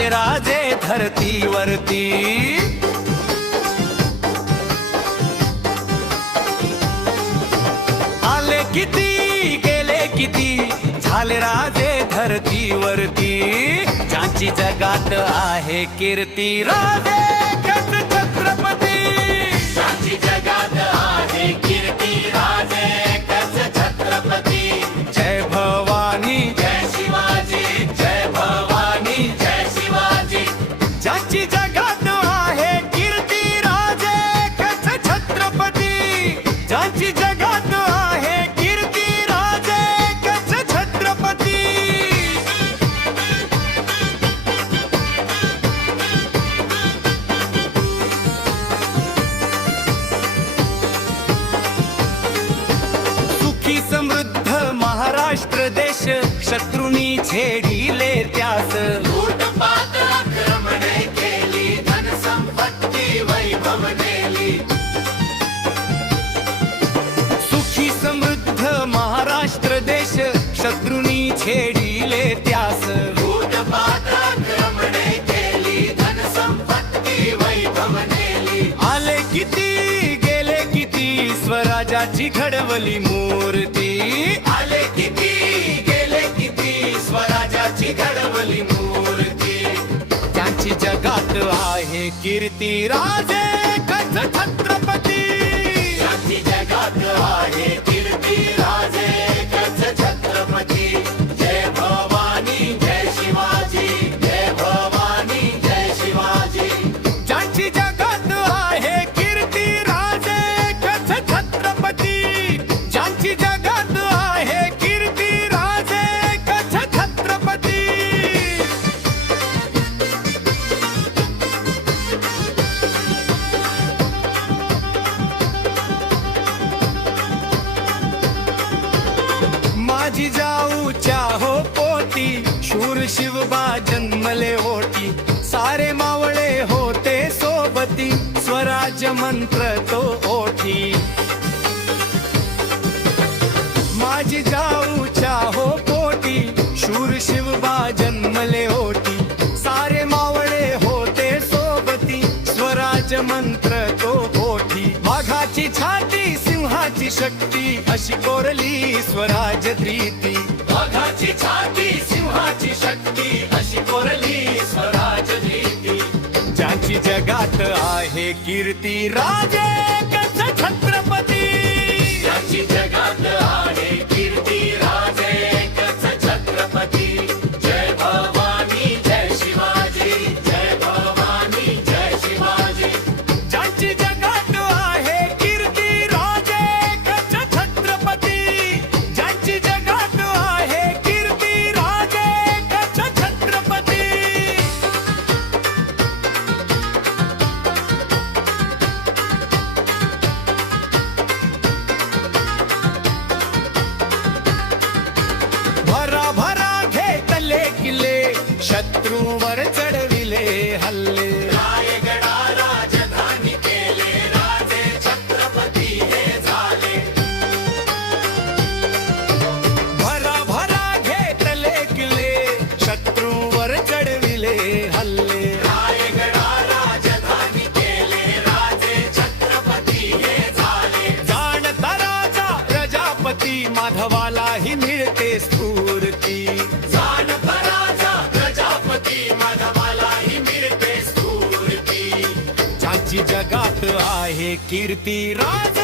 राजे धरतीवरती. आले किती गेले किती झाले राजे धरतीवरती. ज्यांची जगात आहे कीर्ती राजे शत्रुनी झेडिले त्यास. लूटपाट आक्रमणे केली धनसंपत्ती वैभव नेली सुखी समृद्ध महाराष्ट्र देश शत्रुनी छेडिले त्यास. लूटपाट आक्रमणे केली धनसंपत्ती वैभव नेली आले किती गेले किती स्वराजाची घडवली मूर्ती. घडवली मूर्ती. त्यांची जगात आहे कीर्ती राजे छत्रपती ज्याची जगात आहे माझी जाऊच्या हो पोटी. शूर शिवबा जन्मले होती सारे मावळे होते सोबती. स्वराज मंत्र तो ओठी वाघाची शक्ती अशी कोरली स्वराज प्रीती. वाघाची छाती सिंहाची शक्ती अशी कोरली स्वराज प्रीती. ज्याची जगात आहे कीर्ती राजे कस छत्रपती. ज्याची जगात आहे சேரும் வரை கடவிலே ஹல்லே कीर्ती राज